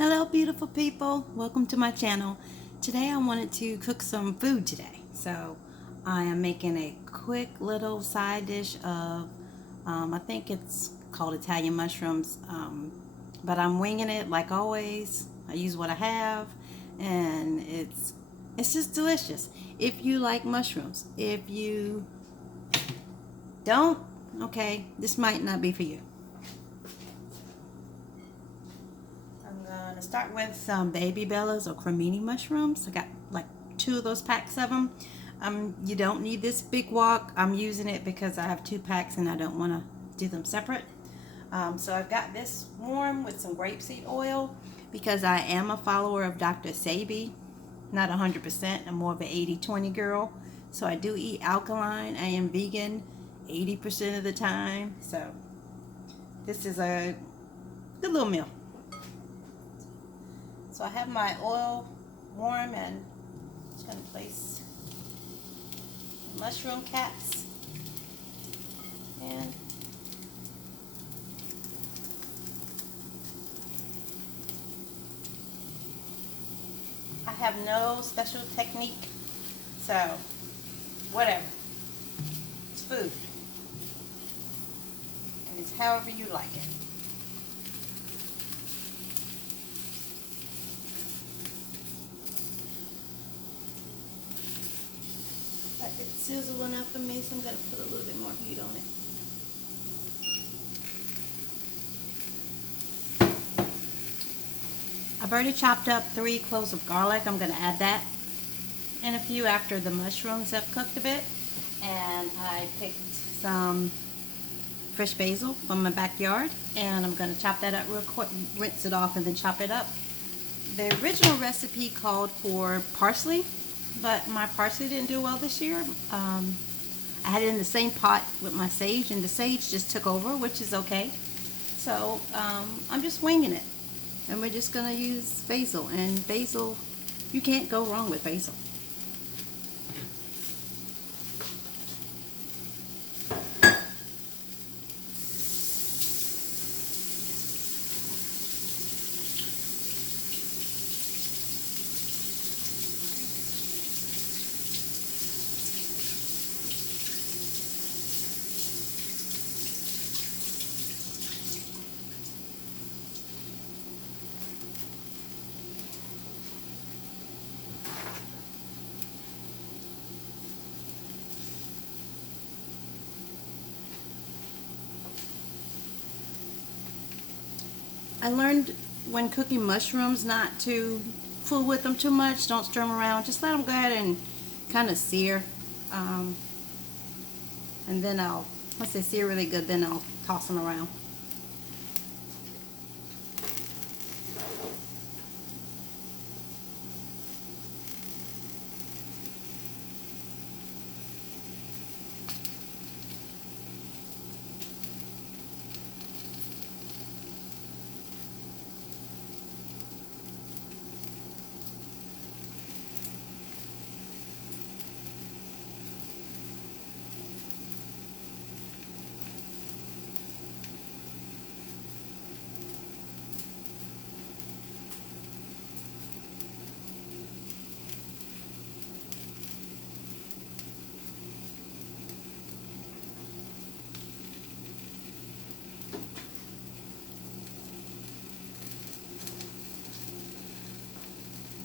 Hello beautiful people, welcome to my channel. Today I wanted to cook some food today. So I am making a quick little side dish of, I think it's called Italian mushrooms, but I'm winging it like always. I use what I have and it's just delicious. If you like mushrooms, if you don't, okay, this might not be for you. I'm gonna start with some baby bellas or cremini mushrooms. I got like 2 of those packs of them. You don't need this big wok. I'm using it because I have 2 packs and I don't want to do them separate. So I've got this warm with some grapeseed oil because I am a follower of Dr. Sebi. Not 100%. I'm more of an 80-20 girl. So I do eat alkaline. I am vegan 80% of the time. So this is a good little meal. So I have my oil warm and I'm just going to place mushroom caps in. I have no special technique, so whatever. It's food. And it's however you like it. But it's sizzling up for me, so I'm going to put a little bit more heat on it. I've already chopped up 3 cloves of garlic. I'm going to add that in a few after the mushrooms have cooked a bit. And I picked some fresh basil from my backyard, and I'm going to chop that up real quick, rinse it off, and then chop it up. The original recipe called for parsley, but my parsley didn't do well this year. I had it in the same pot with my sage, and the sage just took over, which is okay. So I'm just winging it, and we're just going to use basil, and basil, you can't go wrong with basil. I learned when cooking mushrooms not to fool with them too much. Don't stir them around. Just let them go ahead and kind of sear. And then once they sear really good, then I'll toss them around.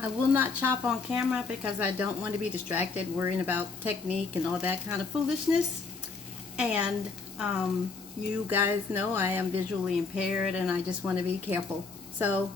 I will not chop on camera because I don't want to be distracted worrying about technique and all that kind of foolishness. And you guys know I am visually impaired and I just want to be careful. So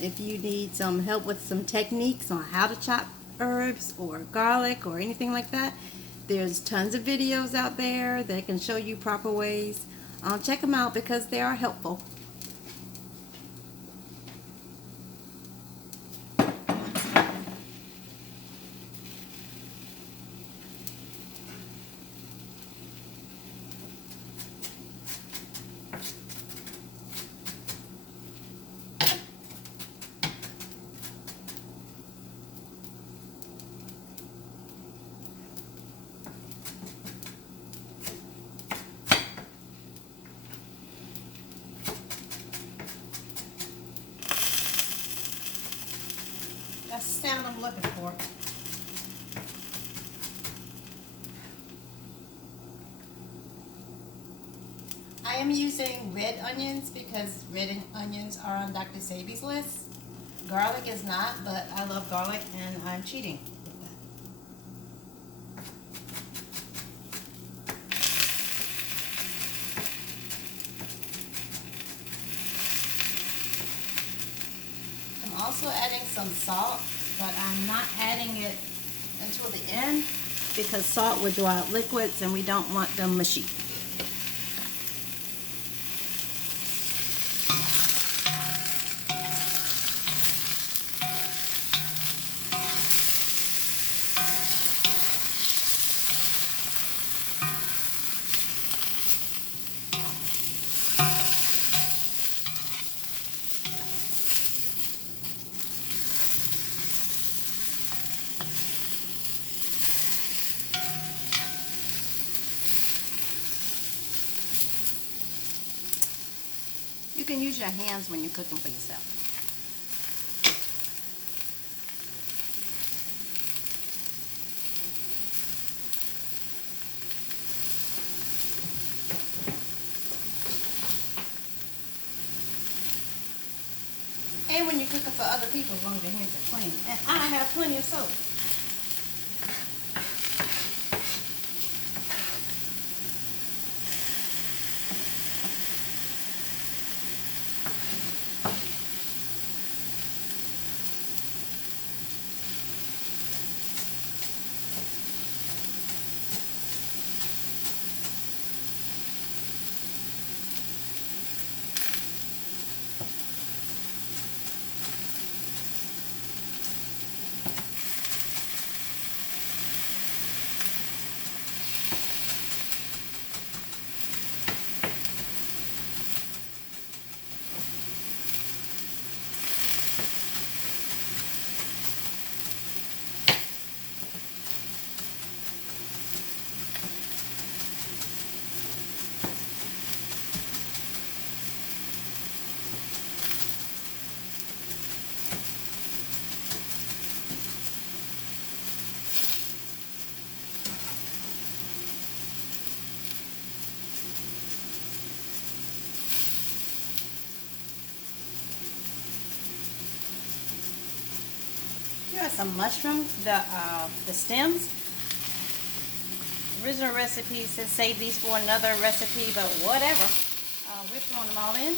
if you need some help with some techniques on how to chop herbs or garlic or anything like that, there's tons of videos out there that can show you proper ways. Check them out because they are helpful. am using red onions because red onions are on Dr. Sabi's list. Garlic is not, but I love garlic and I'm cheating with that. I'm also adding some salt, but I'm not adding it until the end because salt would draw out liquids and we don't want them mushy. You can use your hands when you're cooking for yourself. And when you're cooking for other people, as long as your hands are clean. And I have plenty of soap. Here are some mushrooms, the stems. Original recipe says save these for another recipe, but whatever. We're throwing them all in.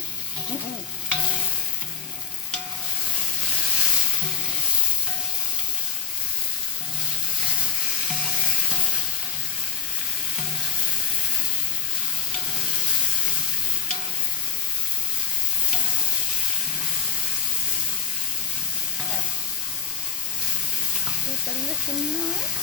Just a little nice.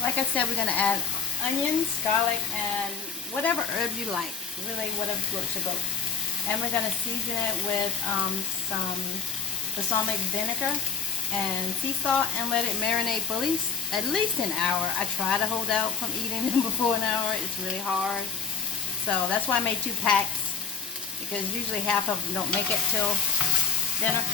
Like I said, we're going to add onions, garlic, and whatever herb you like. Really, whatever floats your boat. And we're going to season it with some balsamic vinegar and sea salt and let it marinate for at least an hour. I try to hold out from eating them before an hour. It's really hard. So that's why I made 2 packs, because usually half of them don't make it till dinner.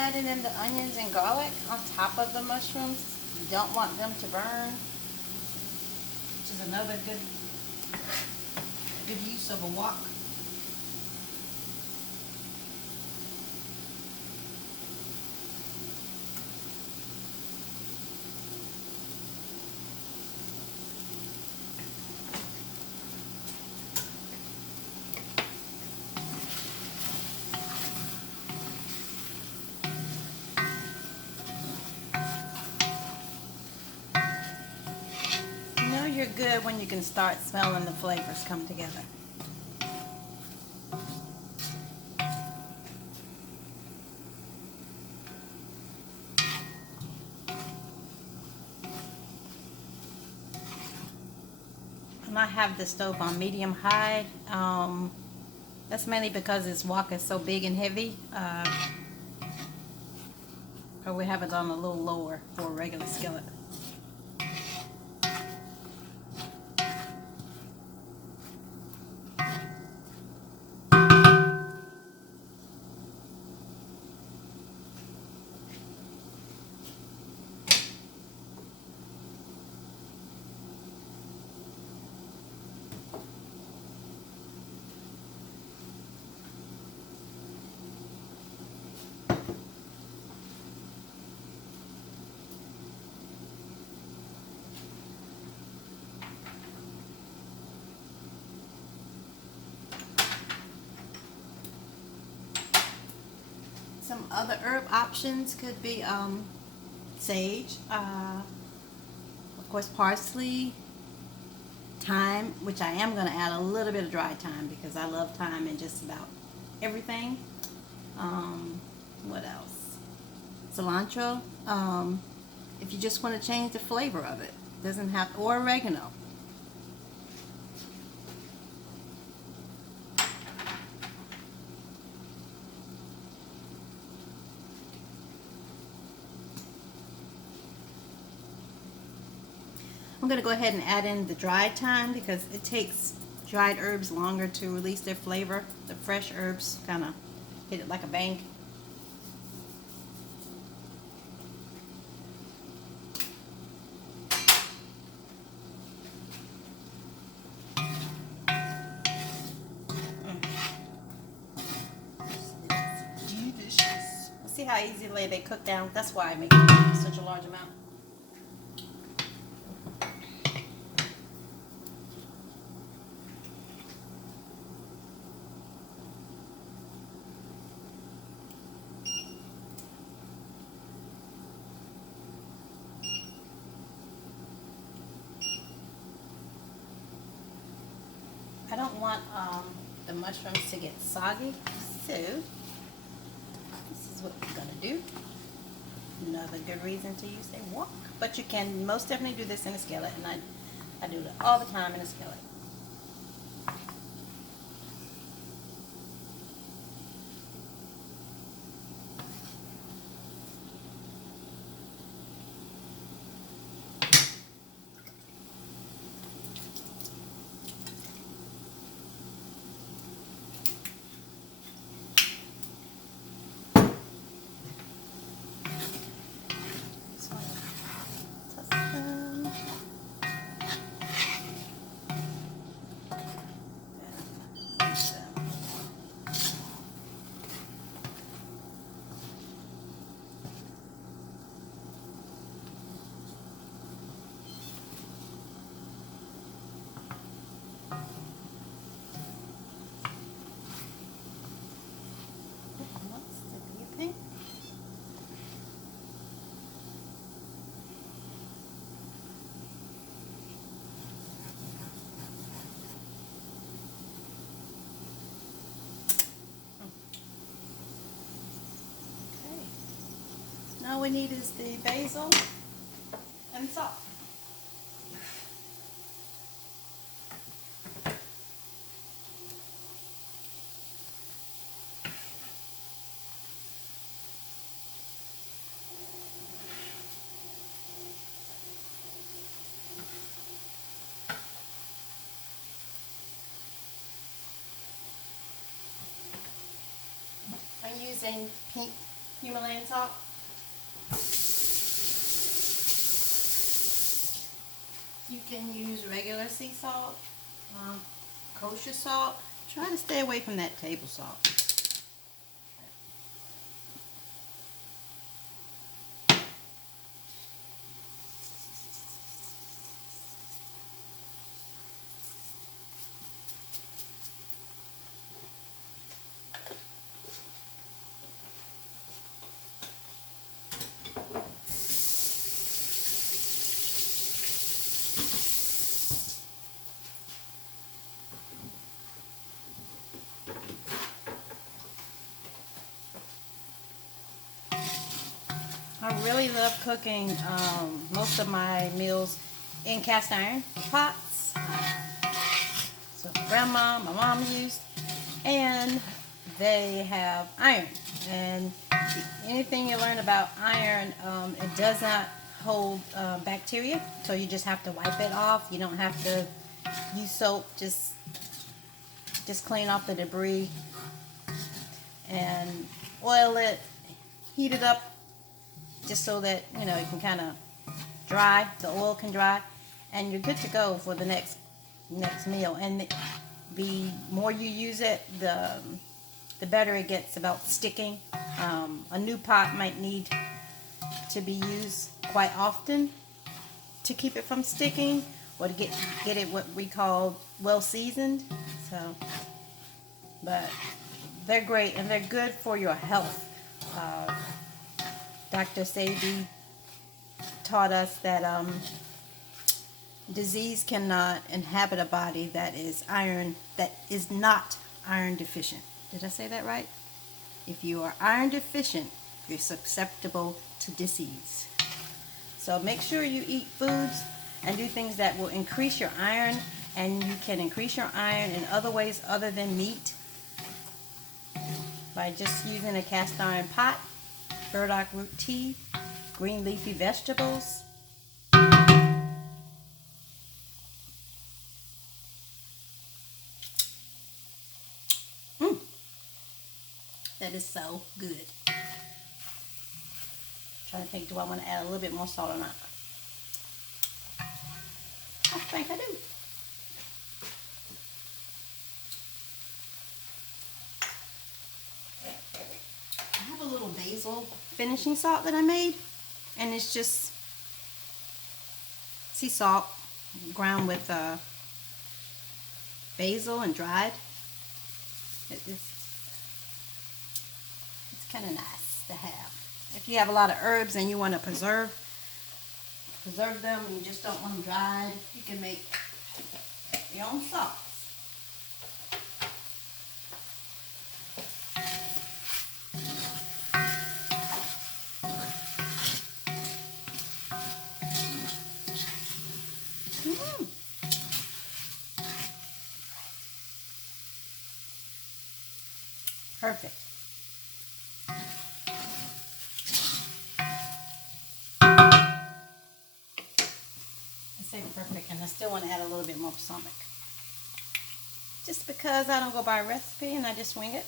Adding in the onions and garlic on top of the mushrooms. You don't want them to burn, which is another good use of a wok. good when you can start smelling the flavors come together. And I have the stove on medium high. That's mainly because this wok is so big and heavy. Or we have it on a little lower for a regular skillet. Some other herb options could be sage, of course parsley, thyme, which I am going to add a little bit of dry thyme because I love thyme in just about everything. What else? Cilantro, if you just want to change the flavor of it. Doesn't have, or oregano. I'm going to go ahead and add in the dried thyme because it takes dried herbs longer to release their flavor. The fresh herbs kind of hit it like a bank. Delicious. See how easily they cook down? That's why I make such a large amount. I don't want the mushrooms to get soggy, so this is what we're going to do. Another good reason to use a wok, but you can most definitely do this in a skillet, and I do it all the time in a skillet. All we need is the basil and salt. I'm using pink Himalayan salt. You can use regular sea salt, kosher salt. Try to stay away from that table salt. really love cooking most of my meals in cast iron pots. So grandma, my mom used, and they have iron. And anything you learn about iron, it does not hold bacteria, so you just have to wipe it off. You don't have to use soap. Just clean off the debris and oil it, heat it up, just so that you know it can kind of dry. The oil can dry, and you're good to go for the next meal. And the more you use it, the better it gets about sticking. A new pot might need to be used quite often to keep it from sticking, or to get it what we call well seasoned. So, but they're great and they're good for your health. Dr. Sadie taught us that disease cannot inhabit a body that is not iron deficient. Did I say that right? If you are iron deficient, you're susceptible to disease. So make sure you eat foods and do things that will increase your iron, and you can increase your iron in other ways other than meat by just using a cast iron pot, burdock root tea, green leafy vegetables. That is so good. Trying to think, do I want to add a little bit more salt or not? I think I do. I have a little basil finishing salt that I made, and it's just sea salt ground with basil and dried. It's kind of nice to have. If you have a lot of herbs and you want to preserve them and you just don't want them dried, you can make your own sauce. Perfect. Perfect, and I still want to add a little bit more balsamic, just because I don't go by a recipe and I just wing it.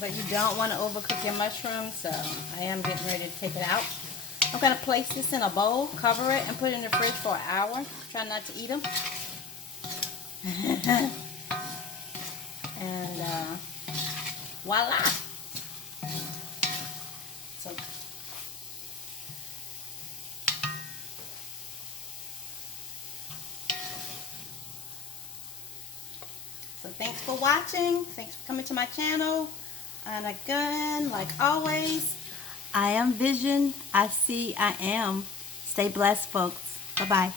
But you don't want to overcook your mushrooms, so I am getting ready to take it out. I'm going to place this in a bowl, cover it, and put it in the fridge for an hour. Try not to eat them. And voila! So thanks for watching. Thanks for coming to my channel. And again, like always, I am vision. I see. I am. Stay blessed, folks. Bye-bye.